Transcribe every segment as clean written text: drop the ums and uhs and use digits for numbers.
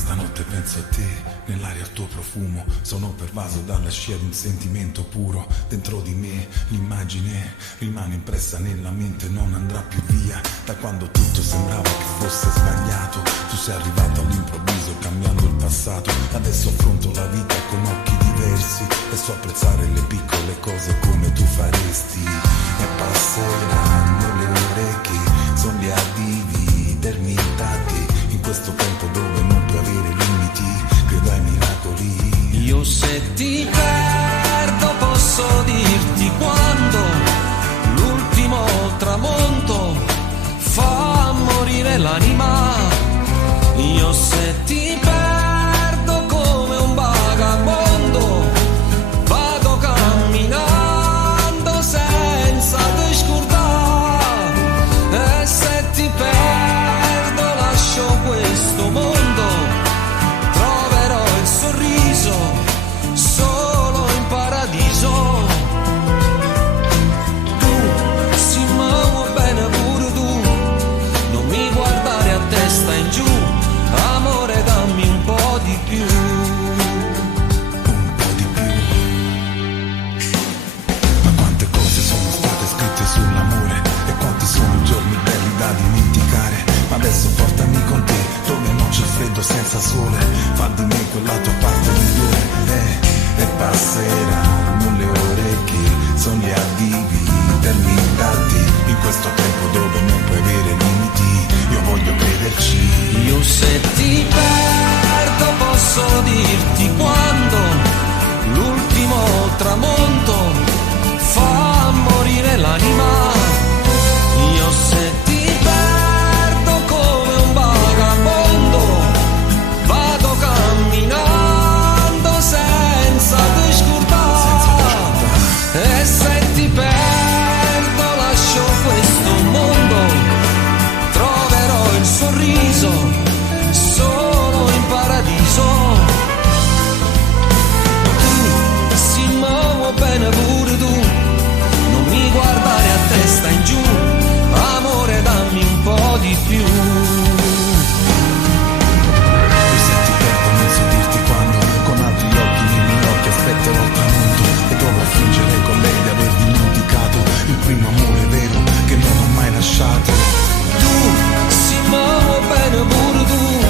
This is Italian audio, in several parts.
Stanotte penso a te, nell'aria al tuo profumo. Sono pervaso dalla scia di un sentimento puro. Dentro di me l'immagine rimane impressa nella mente, non andrà più via. Da quando tutto sembrava che fosse sbagliato, tu sei arrivato all'improvviso cambiando il passato. Adesso affronto la vita con occhi diversi e so apprezzare le piccole cose come tu faresti. E passeranno le ore che sono lì a dividermi da te. In questo tempo dove non puoi avere limiti, credo ai miracoli. Io se ti perdo posso dirti quando l'ultimo tramonto fa morire l'anima. Io se ti perdo come un vagabondo vado camminando senza te scordare. E se ti perdo lascio questo mondo, troverò il sorriso solo in paradiso. Tu si muove bene pure tu, non mi guardare a testa in giù, amore dammi un po' di più. Un po' di più. Ma quante cose sono state scritte sull'amore e quanti sono i giorni belli da dimenticare. Ma adesso portami con te dove non c'è freddo senza sole. Fa di me quella tua parte migliore. E passeranno le ore che sono lì a dividermi da te. In questo tempo dove non puoi avere limiti, io voglio crederci. Io se ti perdo posso dirti quando l'ultimo tramonto fa morire l'anima. Io se ti perdo come un vagabondo vado camminando senza te scordare. E se ti perdo lascio questo mondo, troverò il sorriso solo in paradiso. Tu si muove bene pure tu, non mi guardare a testa in giù, amore dammi un po' di più. E se ti perdo non so dirti quando, con altri occhi nei miei occhi aspetterò il tramonto e dovrò fingere con lei di aver dimenticato il primo amore vero che non ho mai lasciato. Tu si muove bene pure tu,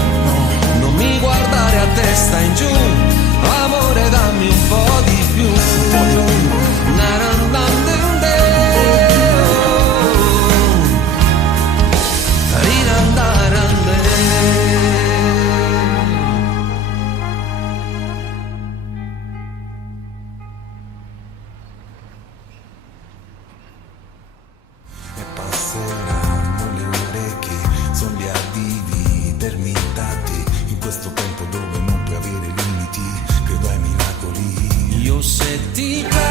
non mi guardare a testa in giù, amore dammi un po' di più. Narandandende, rirandarande. E passeranno le ore che sono lì a dividermi da te. In questo tempo dove non puoi avere limiti, credo ai miracoli. Io se ti perdo